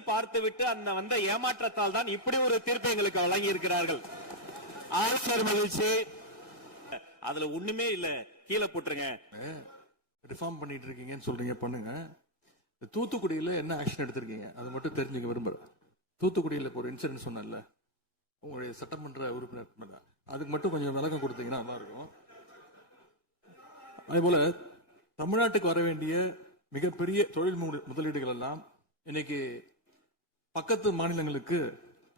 அதையும் பார்த்துவிட்டு அந்த வந்த ஏமாற்றத்தால் தான் இப்படி ஒரு தீர்ப்பை எங்களுக்கு வழங்கி இருக்கிறார்கள். ஆளுநர் மகிழ்ச்சி, அதுல ஒண்ணுமே இல்ல, கீழே போட்டுருங்க. ரிஃபார்ம் பண்ணிட்டு இருக்கீங்கன்னு சொல்றீங்க, பண்ணுங்க. தூத்துக்குடியில என்ன ஆக்ஷன் எடுத்திருக்கீங்க அதை மட்டும் தெரிஞ்சுக்க விரும்புறேன். தூத்துக்குடியில ஒரு இன்சிடென்ட் சொன்னல உங்களுடைய சட்டமன்ற உறுப்பினர், அதுக்கு மட்டும் கொஞ்சம் விளக்கம் கொடுத்தீங்கன்னா நல்லா இருக்கும். அதே போல தமிழ்நாட்டுக்கு வர வேண்டிய மிகப்பெரிய தொழில் முதலீடுகள் எல்லாம் இன்னைக்கு பக்கத்து மாநிலங்களுக்கு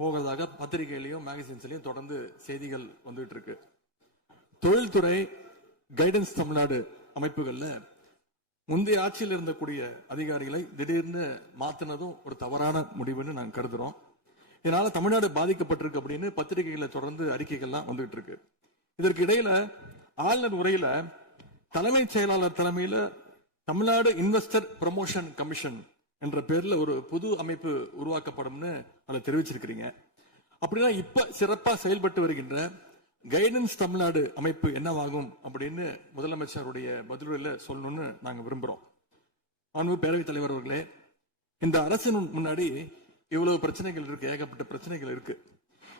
போகிறதாக பத்திரிகையிலையும் மேகசின்ஸ்லயும் தொடர்ந்து செய்திகள் வந்துட்டு இருக்கு. தொழில்துறை கைடன்ஸ் தமிழ்நாடு அமைப்புகள்ல முந்தைய ஆட்சியில் இருந்தக்கூடிய அதிகாரிகளை திடீர்னு மாத்தினதும் ஒரு தவறான முடிவுன்னு நாங்க கருதுறோம். இதனால தமிழ்நாடு பாதிக்கப்பட்டிருக்கு அப்படின்னு பத்திரிகைகளை தொடர்ந்து அறிக்கைகள்லாம் வந்துட்டு இருக்கு. இதற்கு இடையில ஆளுநர் உரையில தலைமைச் செயலாளர் தலைமையில தமிழ்நாடு இன்வெஸ்டர் ப்ரமோஷன் கமிஷன் என்ற பேர்ல ஒரு புது அமைப்பு உருவாக்கப்படும்னு அதை தெரிவிச்சிருக்கிறீங்க. அப்படின்னா இப்ப சிறப்பா செயல்பட்டு வருகின்ற கைடன்ஸ் தமிழ்நாடு அமைப்பு என்னவாகும் அப்படின்னு முதலமைச்சருடைய பதிலுரையில சொல்லணும்னு நாங்க விரும்புறோம். அன்பு பேரவைத் தலைவர் அவர்களே, இந்த அரசின் முன்னாடி இவ்வளவு பிரச்சனைகள் இருக்கு, ஏகப்பட்ட பிரச்சனைகள் இருக்கு.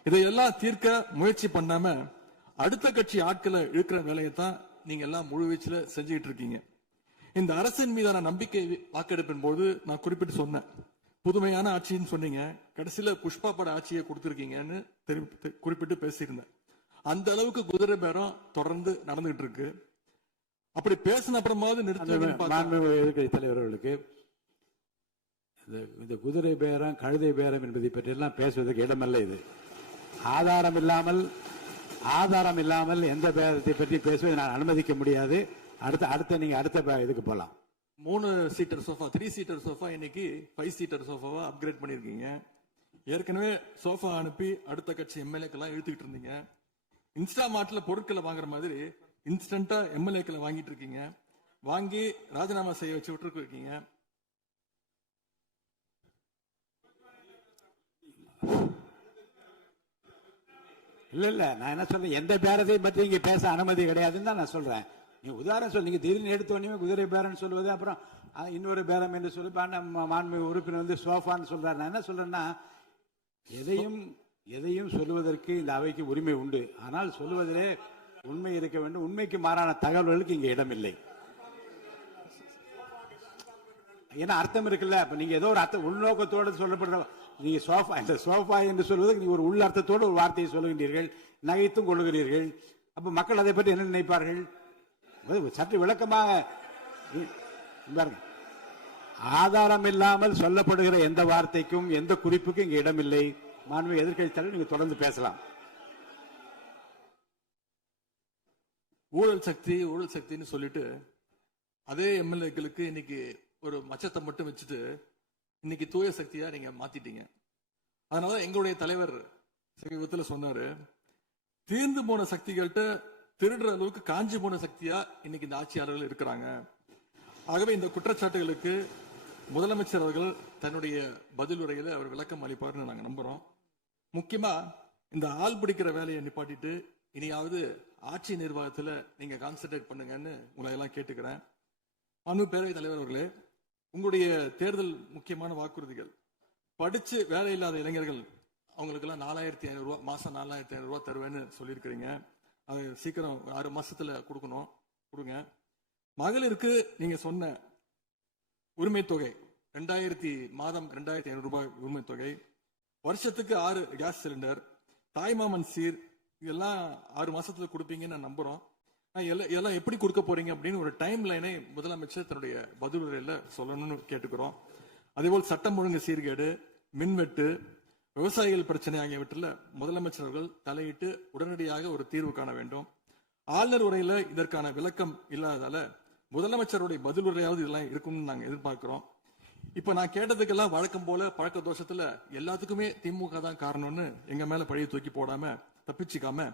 இதையெல்லாம் தீர்க்க முயற்சி பண்ணாம அடுத்த கட்சி ஆட்களை இழுக்கிற வேலையை தான் நீங்க எல்லாம் முழுவீச்சுல செஞ்சுக்கிட்டு இருக்கீங்க. இந்த அரசின் மீதான நம்பிக்கை வாக்கெடுப்பின் போது நான் குறிப்பிட்டு சொன்னேன், புதுமையான ஆட்சின்னு சொன்னீங்க, கடைசியில புஷ்பா பட ஆட்சியை கொடுத்திருக்கீங்கன்னு குறிப்பிட்டு பேசியிருந்தேன். அந்த அளவுக்கு குதிரை பேரம் தொடர்ந்து நடந்துகிட்டு இருக்கு. அப்படி பேசின அப்புறமாவது எதிர்க்கட்சி தலைவர்களுக்கு இந்த குதிரை பேரம் கழுதை பேரம் என்பதை பற்றி எல்லாம் பேசுவதற்கு இடமல்ல. இது ஆதாரம் இல்லாமல் எந்த பேரத்தை பற்றி பேசுவதை நான் அனுமதிக்க முடியாது. நீங்க அடுத்த இதுக்கு போலாம். 3 சீட்டர் சோஃபா, 3 சீட்டர் சோஃபா இன்னைக்கு 5 சீட்டர் சோஃபாவா அப்கிரேட் பண்ணிருக்கீங்க. ஏற்கனவே சோஃபா அனுப்பி அடுத்த கட்சி எம்எல்ஏக்கெல்லாம் இழுத்துக்கிட்டு இருந்தீங்க. இன்ஸ்டா மார்ட்ல பொருட்களை வாங்குற மாதிரி இன்ஸ்டன்டா எம்எல்ஏக்களை வாங்கிட்டு இருக்கீங்க. வாங்கி ராஜினாமா செய்ய வச்சு விட்டு இருக்கீங்க. இல்ல நான் என்ன சொல்றேன், எந்த பேரத்தையும் பற்றி இங்க பேச அனுமதி கிடையாதுன்னு தான் நான் சொல்றேன். நீங்க உதாரணம் சொல்லுங்க, திடீர்னு எடுத்தோடனே குதிரை பேரம் சொல்லுவது, அப்புறம் இன்னொரு பேரம் என்று சொல்லி மாண்புமிகு உறுப்பினர் வந்து சோஃபான்னு சொல்றாரு. நான் என்ன சொல்றேன்னா, எதையும் சொல்லுவதற்கு இந்த அவைக்கு உரிமை உண்டு. ஆனால் சொல்லுவதிலே உண்மை இருக்க வேண்டும். உண்மைக்கு மாறான தகவல்களுக்கு இங்க இடமில்லை. ஏன்னா அர்த்தம் இருக்குல்ல. அப்ப நீங்க ஏதோ ஒரு அர்த்தம் உள்நோக்கத்தோடு சொல்லப்படுற, நீங்க சோஃபா இந்த சோஃபா என்று சொல்வதற்கு நீங்க ஒரு உள் அர்த்தத்தோடு ஒரு வார்த்தையை சொல்லுகின்றீர்கள், நகைத்தும் கொள்ளுகிறீர்கள். அப்ப மக்கள் அதை பற்றி என்ன நினைப்பார்கள்? சற்று விளக்கமாக ஆதாரம் இல்லாமல் சொல்லப்படுகிற எந்த வார்த்தைக்கும் எந்த குறிப்புக்கும் இங்க இடமில்லை. மாண்புமிகு எதிர்க்கட்சி தலைவர், நீங்க தொடர்ந்து பேசலாம். ஊழல் சக்தின்னு சொல்லிட்டு அதே எம்எல்ஏக்களுக்கு இன்னைக்கு ஒரு மச்சத்தை மட்டும் வச்சுட்டு இன்னைக்கு தூய சக்தியா நீங்க மாத்திட்டீங்க. அதனால எங்களுடைய தலைவர் சமீபத்தில் சொன்னாரு, தீர்ந்து போன சக்திகள்கிட்ட திருடுற அளவுக்கு காஞ்சி போன சக்தியா இன்னைக்கு இந்த ஆட்சியாளர்கள் இருக்கிறாங்க. ஆகவே இந்த குற்றச்சாட்டுகளுக்கு முதலமைச்சர் அவர்கள் தன்னுடைய பதிலுரையில அவர் விளக்கம் அளிப்பார்னு நாங்க நம்புறோம். முக்கியமா இந்த ஆள் பிடிக்கிற வேலையை நிப்பாட்டிட்டு இனியாவது ஆட்சி நிர்வாகத்துல நீங்க கான்சென்ட்ரேட் பண்ணுங்கன்னு உங்களை எல்லாம் கேட்டுக்கிறேன். அன்பு பேரவைத் தலைவர் அவர்களே, உங்களுடைய தேர்தல் முக்கியமான வாக்குறுதிகள், படிச்சு வேலை இல்லாத இளைஞர்கள் அவங்களுக்கு எல்லாம் 4500 ரூபாய் மாசம் 4500 ரூபாய் தருவேன்னு சொல்லியிருக்கிறீங்க. அது சீக்கிரம் 6 மாசத்துல கொடுங்க. மகளிருக்கு நீங்க சொன்ன உரிமை தொகை மாதம் 2500 ரூபாய் உரிமை தொகை, வருஷத்துக்கு 6 கேஸ் சிலிண்டர், தாய்மாமன் சீர், இதெல்லாம் 6 மாசத்துல கொடுப்பீங்கன்னு நான் நம்புறோம். இதெல்லாம் எப்படி கொடுக்க போறீங்க அப்படின்னு ஒரு டைம் லைனை முதலமைச்சர் தன்னுடைய பதிலுரையில சொல்லணும்னு கேட்டுக்கிறோம். அதேபோல் சட்டம் ஒழுங்கு சீர்கேடு, மின்வெட்டு, விவசாயிகள் பிரச்சனை ஆகியவற்றில் முதலமைச்சர் அவர்கள் தலையிட்டு உடனடியாக ஒரு தீர்வு காண வேண்டும். ஆளுநர் உரையில இதற்கான விளக்கம் இல்லாததால முதலமைச்சருடைய பதிலுரையாவது இதெல்லாம் இருக்கும்னு நாங்க எதிர்பார்க்கிறோம். இப்ப நான் கேட்டதுக்கெல்லாம் வழக்கம் போல பழக்க தோஷத்துல எல்லாத்துக்குமே திமுக தான் காரணம்னு எங்க மேல பழிய தூக்கி போடாம தப்பிச்சுக்காம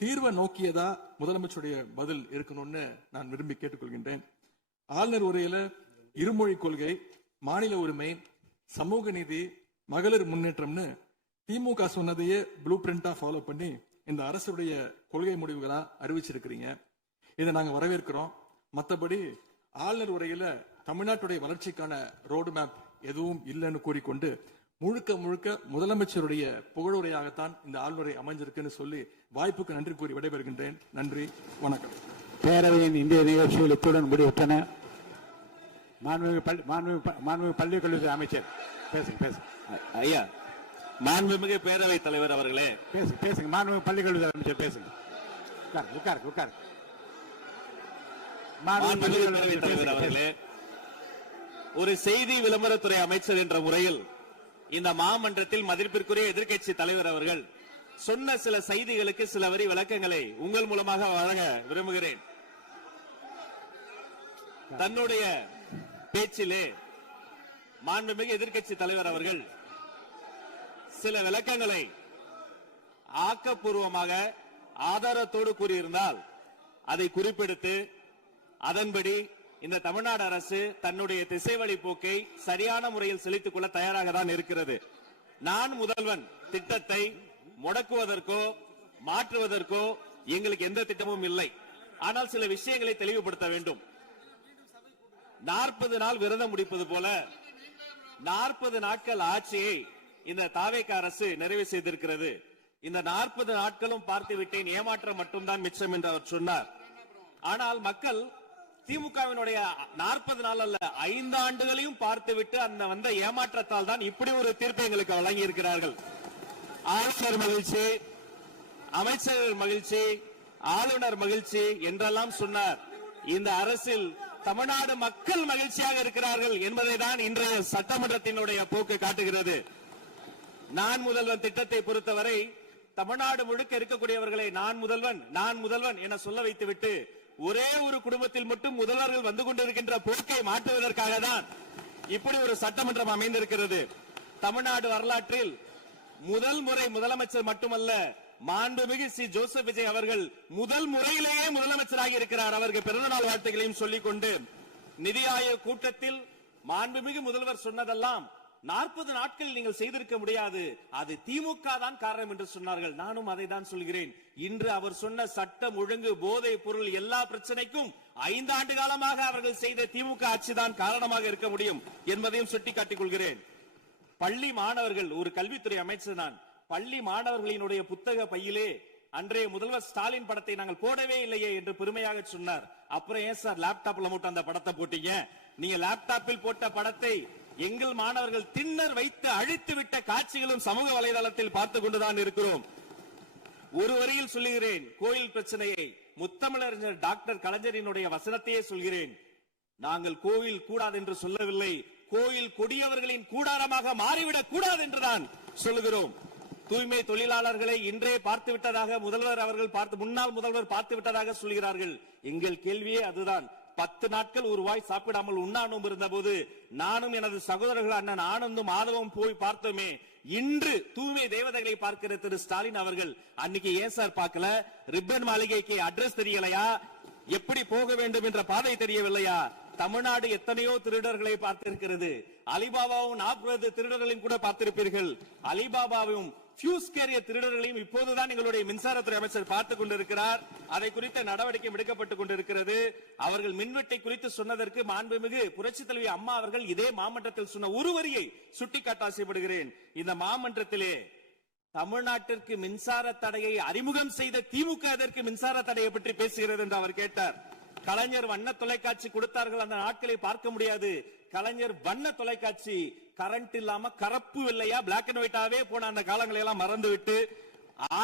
தீர்வை நோக்கியதா முதலமைச்சருடைய பதில் இருக்கணும்னு நான் விரும்பி கேட்டுக்கொள்கின்றேன். ஆளுநர் உரையில இருமொழி கொள்கை, மாநில உரிமை, சமூக நீதி, மகளிர் முன்னேற்றம்னு திமுக சொன்னதையே ப்ளூ பிரிண்டா ஃபாலோ பண்ணி இந்த அரசுடைய கொள்கை முடிவுகளா அறிவிச்சிருக்கிறீங்க. இதை நாங்க வரவேற்கிறோம். மற்றபடி ஆளுநர் உரையில தமிழ்நாட்டுடைய வளர்ச்சிக்கான ரோடு மேப் எதுவும் இல்லைன்னு கூறிக்கொண்டு முழுக்க முழுக்க முதலமைச்சருடைய புகழுரையாகத்தான் இந்த ஆளுநரை அமைஞ்சிருக்குன்னு சொல்லி வாய்ப்புக்கு நன்றி கூறி விடைபெறுகின்றேன். நன்றி, வணக்கம். பேரவையின் இந்திய நிகழ்ச்சிகள் இத்துடன் முடிவுற்றன. மாண்புமிகு பள்ளிக் கல்வித்துறை அமைச்சர் பேசுங்க. ஐயா, மாண்புமிகு பேரவைத் தலைவர் அவர்களே, பேசுங்க. மாண்புமிகு பள்ளிக் கல்வித்துறை அமைச்சர் பேசுங்க. உட்கார். மாண்புமிகு பேரவைத் தலைவர் அவர்களே, ஒரு செய்தி விளம்பரத்துறை அமைச்சர் என்ற முறையில் இந்த மாமன்றத்தில் மதிப்பிற்குரிய எதிர்க்கட்சி தலைவர் அவர்கள் சொன்ன சில செய்திகளுக்கு சில வரி விளக்கங்களை உங்கள் மூலமாக வழங்க விரும்புகிறேன். தன்னுடைய பேச்சிலே மாண்புமிகு எதிர்க்கட்சி தலைவர் அவர்கள் சில விளக்கங்களை ஆக்கப்பூர்வமாக ஆதாரத்தோடு கூறியிருந்தால் அதை குறிப்பெடுத்து அதன்படி இந்த தமிழ்நாடு அரசு தன்னுடைய திசைவழி போக்கை சரியான முறையில் செலுத்திக் கொள்ள தயாராக தான் இருக்கிறது. நான் முதல்வன் திட்டத்தை முடக்குவதற்கோ மாற்றுவதற்கோ எங்களுக்கு எந்த திட்டமும் இல்லை. ஆனால் சில விஷயங்களை தெளிவுபடுத்த வேண்டும். 40 நாள் விரதம் முடிப்பது போல 40 நாட்கள் ஆட்சியை இந்த தாவேக அரசு நிறைவு செய்திருக்கிறது. இந்த 40 நாட்களும் பார்த்து விட்டேன், ஏமாற்றம் மட்டும்தான் மிச்சம் என்று அவர் சொன்னார். ஆனால் மக்கள் திமுகவினுடைய 40 நாள் அல்ல 5 ஆண்டுகளையும் பார்த்துவிட்டு அந்த வந்த ஏமாற்றத்தால் தான் இப்படி ஒரு தீர்ப்பை எங்களுக்கு வழங்கி இருக்கிறார்கள். ஆளுநர் மகிழ்ச்சி, அமைச்சர்கள் மகிழ்ச்சி, ஆளுநர் மகிழ்ச்சி என்றெல்லாம் சொன்னார். இந்த அரசில் தமிழ்நாடு மக்கள் மகிழ்ச்சியாக இருக்கிறார்கள் என்பதை தான் இன்றைய சட்டமன்றத்தினுடைய போக்கு காட்டுகிறது. நான் முதல்வன் திட்டத்தை பொறுத்தவரை தமிழ்நாடு முழுக்க இருக்கக்கூடியவர்களை நான் முதல்வன் என சொல்ல வைத்துவிட்டு ஒரே ஒரு குடும்பத்தில் மட்டும் முதல்வர்கள் வந்து கொண்டிருக்கின்ற போக்கை மாற்றுவதற்காக தான் இப்படி ஒரு சட்டமன்றம் அமைந்திருக்கிறது. தமிழ்நாடு வரலாற்றில் முதல் முறை முதலமைச்சர் மட்டுமல்ல, மாண்புமிகு சி ஜோசப் விஜய் அவர்கள் முதல் முறையிலேயே முதலமைச்சராக இருக்கிறார். அவருக்கு பிறந்தநாள் வாழ்த்துக்களையும் சொல்லிக் கொண்டு, நிதி ஆயோக் கூட்டத்தில் மாண்புமிகு முதல்வர் சொன்னதெல்லாம் 40 நாட்கள் நீங்கள் செய்திருக்க முடியாது, அது திமுக தான் காரணம் என்று சொன்னார்கள். நானும் அதை தான் சொல்கிறேன். இன்று அவர் சொன்ன சட்டம் ஒழுங்கு, போதை பொருள் எல்லா பிரச்சனைக்கும் 5 ஆண்டு காலமாக அவர்கள் செய்த திமுக ஆட்சி தான் காரணமாக இருக்க முடியும் என்பதையும் சுட்டிக்காட்டிக் கொள்கிறேன். பள்ளி மாணவர்கள், ஒரு கல்வித்துறை அமைச்சர் நான், பள்ளி மாணவர்களினுடைய புத்தக பையிலே அன்றைய முதல்வர் ஸ்டாலின் படத்தை நாங்கள் போடவே இல்லையே என்று பெருமையாக சொன்னார். அப்புறம் ஏன் சார் லேப்டாப்ல மட்டும் அந்த படத்தை போட்டீங்க? நீங்க லேப்டாப்பில் போட்ட படத்தை எங்கள் மாணவர்கள் திண்ணர் வைத்து அழித்து விட்ட காட்சிகளும் சமூக வலைதளத்தில் பார்த்து கொண்டுதான் இருக்கிறோம். ஒரு வரியில் சொல்லுகிறேன், கோயில் பிரச்சனையை முத்தமிழறிஞர் டாக்டர் கலைஞரினுடைய வசனத்தையே சொல்கிறேன். நாங்கள் கோயில் கூடாது என்று சொல்லவில்லை, கோயில் கொடியவர்களின் கூடாரமாக மாறிவிடக் கூடாது என்றுதான் சொல்லுகிறோம். தூய்மை தொழிலாளர்களை இன்றே பார்த்து விட்டதாக முன்னாள் முதல்வர் பார்த்து விட்டதாக சொல்கிறார்கள். எங்கள் கேள்வியே அதுதான். 10 நாட்கள் ஒரு வாய் சாப்பிடாமல் உண்ணாநோம்பு இருந்த போது நானும் எனது சகோதரர்கள் அண்ணன் ஆனந்தும் மாதவம் போய் பார்த்தோமே. இன்று தூய்மை தேவதைகளை பார்க்கிற திரு ஸ்டாலின் அவர்கள் அன்னைக்கு ஏன் சார் பார்க்கல? ரிப்பன் மாளிகைக்கு அட்ரஸ் தெரியலையா? எப்படி போக வேண்டும் என்ற பாதை தெரியவில்லையா? தமிழ்நாடு எத்தனையோ திருடர்களை பார்த்திருக்கிறது. அலிபாபாவும் 40 திருடர்களையும் கூட பார்த்திருப்பீர்கள். அலிபாபாவும் பியூஸ் கேரிய திருடர்களையும் இப்போதுதான் எங்களுடைய மின்சாரத்துறை அமைச்சர் பார்த்துக் கொண்டிருக்கிறார். அதை குறித்த நடவடிக்கை எடுக்கப்பட்டுக் கொண்டிருக்கிறது. அவர்கள் மின்வெட்டை குறித்து சொன்னதற்கு மாண்புமிகு புரட்சி தலைவி அம்மா அவர்கள் இதே மாமன்றத்தில் சொன்ன ஒரு வரியை சுட்டிக்காட்ட ஆசைப்படுகிறேன். இந்த மாமன்றத்திலே தமிழ்நாட்டிற்கு மின்சார தடையை அறிமுகம் செய்த திமுக எதற்கு மின்சார தடையை பற்றி பேசுகிறது என்று அவர் கேட்டார். கலைஞர் வண்ண தொலைக்காட்சி கொடுத்தார்கள், அந்த நாட்களை பார்க்க முடியாது. கலைஞர் வண்ண தொலைக்காட்சி கரண்ட் இல்லாம கருப்பு வெள்ளையா பிளாக் அண்ட் ஒயிட்டாவே போன அந்த காலங்களை எல்லாம் மறந்துவிட்டு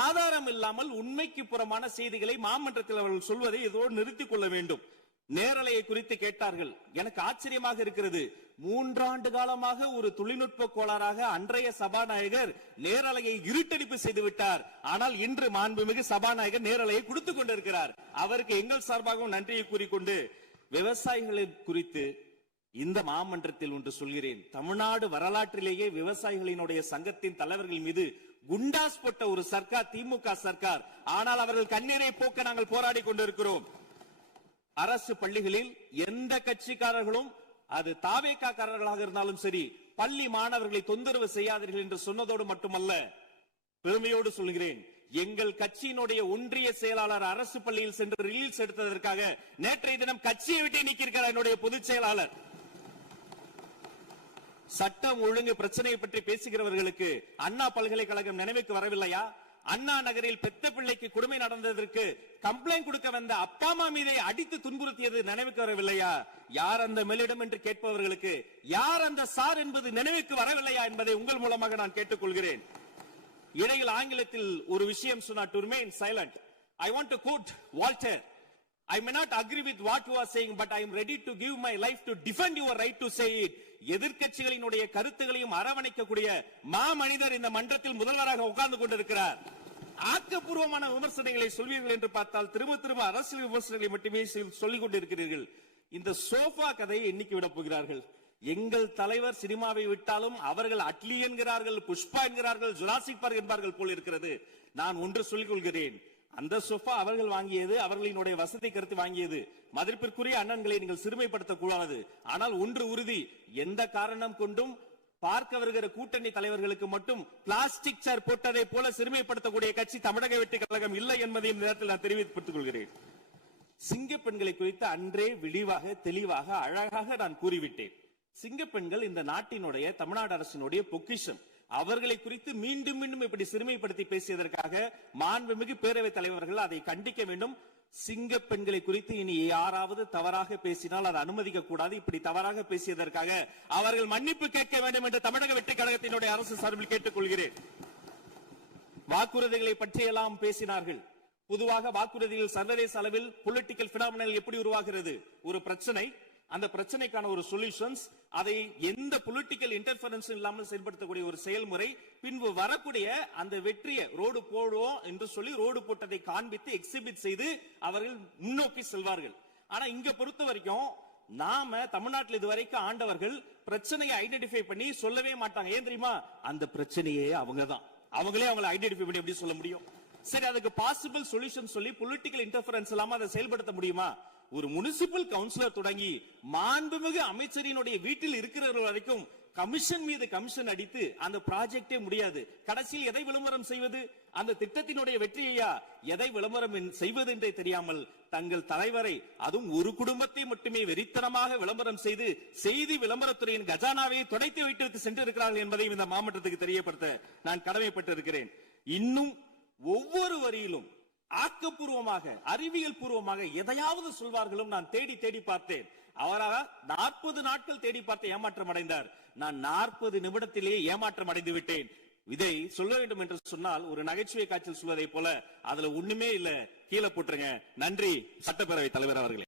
ஆதாரம் இல்லாமல் உண்மைக்கு புறமான செய்திகளை மாமன்றத்தில் அவர்கள் சொல்வதை இதோடு நிறுத்திக் கொள்ள வேண்டும். நேரலையை குறித்து கேட்டார்கள். எனக்கு ஆச்சரியமாக இருக்கிறது. 3 ஆண்டு காலமாக ஒரு தொழில்நுட்ப கோளாறாக அன்றைய சபாநாயகர் நேரலையை இருட்டடிப்பு செய்து விட்டார். ஆனால் இன்று மாண்புமிகு சபாநாயகர் நேரலையை கொடுத்துக் கொண்டிருக்கிறார். அவருக்கு எங்கள் சார்பாகவும் நன்றியை கூறிக்கொண்டு, விவசாயிகளை குறித்து இந்த மாமன்றத்தில் ஒன்று சொல்கிறேன். தமிழ்நாடு வரலாற்றிலேயே விவசாயிகளினுடைய சங்கத்தின் தலைவர்கள் மீது குண்டாஸ் போட்ட ஒரு சர்க்கார் திமுக சர்க்கார். ஆனால் அவர்கள் கண்ணீரை போக்க நாங்கள் போராடி கொண்டிருக்கிறோம். அரசு பள்ளிகளில் எந்த கட்சிக்காரர்களும், அது தாவேகாரர்களாக இருந்தாலும் சரி, பள்ளி மாணவர்களை தொந்தரவு செய்யாதீர்கள் என்று சொன்னதோடு மட்டுமல்ல, பெருமையோடு சொல்கிறேன், எங்கள் கட்சியினுடைய ஒன்றிய செயலாளர் அரசு பள்ளியில் சென்று ரீல்ஸ் எடுத்ததற்காக நேற்றைய தினம் கட்சியை விட்டு நீக்கியிருக்கிறார் என்னுடைய பொதுச் செயலாளர். சட்டம் ஒழுங்கு பிரச்சனையை பற்றி பேசுகிறவர்களுக்கு அண்ணா பல்கலைக்கழகம் நினைவுக்கு வரவில்லையா? அண்ணா நகரில் பெத்த பிள்ளைக்கு கொடுமை நடந்ததற்கு கம்ப்ளைண்ட் கொடுக்க வந்த அப்பா அம்மா மீதே அடித்து துன்புறுத்தியது நினைவுக்கு வரவில்லையா? யார் அந்த மேலிடம் என்று கேட்பவர்களுக்கு யார் அந்த சார் என்பது நினைவுக்கு வரவில்லையா என்பதை உங்கள் மூலமாக நான் கேட்டுக்கொள்கிறேன். இடையில் ஆங்கிலத்தில் ஒரு விஷயம் சொன்னார், to remain silent. I want to quote Walter. I may not agree with what you are saying, but I am ready to give my life to defend your right to say it. எதிர்க்கட்சிகளினுடைய கருத்துகளையும் அரவணைக்கக்கூடிய மாமனிதர் இந்த மன்றத்தில் முதல்வராக உட்கார்ந்து கொண்டிருக்கிறார். ஆக்கப்பூர்வமான விமர்சனங்களை சொல்வீர்கள் என்று பார்த்தால் திரும்ப அரசியல் விமர்சனங்களை மட்டுமே சொல்லிக் கொண்டிருக்கிறீர்கள். இந்த சோஃபா கதையை என்னைக்கு விட போகிறார்கள்? எங்கள் தலைவர் சினிமாவை விட்டாலும் அவர்கள் அட்லி என்கிறார்கள், புஷ்பா என்கிறார்கள், ஜுராசிக் பார்க் என்பார்கள் போல் இருக்கிறது. நான் ஒன்று சொல்லிக் கொள்கிறேன், அந்த சோஃபா அவர்கள் வாங்கியது, அவர்களினுடைய வசதி கருத்து வாங்கியது. மதிப்பிற்குரிய அண்ணன்களை நீங்கள் சிறுமைப்படுத்தக் கூடாது. ஆனால் ஒன்று உறுதி, எந்த காரணம் கொண்டும் பார்க்க வருகிற கூட்டணி தலைவர்களுக்கு மட்டும் பிளாஸ்டிக் சேர் போட்டதை போல சிறுமைப்படுத்தக்கூடிய கட்சி தமிழக வெற்றி கழகம் இல்லை என்பதை இந்த நேரத்தில் நான் தெரிவித்துக் கொள்கிறேன். சிங்க பெண்களை குறித்து அன்றே விரிவாக தெளிவாக அழகாக நான் கூறிவிட்டேன். சிங்க பெண்கள் இந்த நாட்டினுடைய தமிழ்நாடு அரசினுடைய பொக்கிஷம். அவர்களை குறித்து மீண்டும் மீண்டும் இப்படி சிறுமைப்படுத்தி பேசியதற்காக மாண்புமிகு பேரவைத் தலைவர்கள் அதை கண்டிக்க வேண்டும். சிங்க பெண்களை குறித்து இனி யாராவது தவறாக பேசினால் அதை அனுமதிக்க கூடாது. இப்படி தவறாக பேசியதற்காக அவர்கள் மன்னிப்பு கேட்க வேண்டும் என்று தமிழக வெற்றி கழகத்தினுடைய அரசு சார்பில் கேட்டுக்கொள்கிறேன். வாக்குறுதிகளை பற்றியெல்லாம் பேசினார்கள். பொதுவாக வாக்குறுதிகள் சர்வதேச அளவில் பொலிட்டிக்கல் பினாமினல் எப்படி உருவாகிறது? ஒரு பிரச்சனை, அந்த பிரச்சனைக்கான ஒரு சொல்யூஷன்ஸ், அதை எந்த பொலிட்டிக்கல் இன்டர்ஃபரன்ஸ் இல்லாமல் செயல்படுத்தக்கூடிய ஒரு செயல்முறை, பின்பு வரக்கூடிய அந்த வெற்றியை ரோடு போடுவோம் என்று சொல்லி ரோடு போட்டதை காண்பித்து எக்ஸிபிட் செய்து அவர்கள் முன்னோக்கி செல்வார்கள். ஆனா இங்க பொறுத்த வரைக்கும் நாம தமிழ்நாட்டில் இதுவரைக்கும் ஆண்டவர்கள் பிரச்சனையை ஐடென்டிஃபை பண்ணி சொல்லவே மாட்டாங்க. ஏன் தெரியுமா? அந்த பிரச்சனையே அவங்கதான், அவங்களே அவங்களை ஐடென்டிஃபை பண்ணி எப்படி சொல்ல முடியும்? சரி, அதுக்கு பாசிபிள் சொல்யூஷன் சொல்லி பொலிட்டிக்கல் இன்டர்ஃபரன்ஸ் இல்லாம அதை செயல்படுத்த முடியுமா? ஒரு முனிசிபல் கவுன்சிலர் தொடங்கி மாண்புமிகு அமைச்சரினுடைய வீட்டில் இருக்கிறவர்கள் வரைக்கும் கமிஷன் மீது கமிஷன் அடித்து அந்த ப்ராஜெக்டே முடியாது. கடைசியில் எதை விளம்பரம் செய்வது? அந்த திட்டத்தினுடைய வெற்றியையா? எதை விளம்பரம் செய்வது என்றே தெரியாமல் தங்கள் தலைவரை, அதுவும் ஒரு குடும்பத்தை மட்டுமே வெறித்தனமாக விளம்பரம் செய்து செய்தி விளம்பரத்துறையின் கஜானாவை துடைத்து வைத்து சென்றிருக்கிறார்கள் என்பதையும் இந்த மாவட்டத்துக்கு தெரியப்படுத்த நான் கடமைப்பட்டிருக்கிறேன். இன்னும் ஒவ்வொரு வரியிலும் ஆக்கப்பூர்வமாக அறிவியல் பூர்வமாக எதையாவது சொல்வார்களும் நான் தேடி தேடி பார்த்தேன். அவராக 40 நாட்கள் தேடி பார்த்து ஏமாற்றம் அடைந்தார். நான் 40 நிமிடத்திலேயே ஏமாற்றம் அடைந்து விட்டேன். இதை சொல்ல வேண்டும் என்று சொன்னால் ஒரு நகைச்சுவை காட்சியில் சொல்வதை போல அதுல ஒண்ணுமே இல்ல, கீழே போட்டுருங்க. நன்றி சட்டப்பேரவை தலைவர் அவர்களே.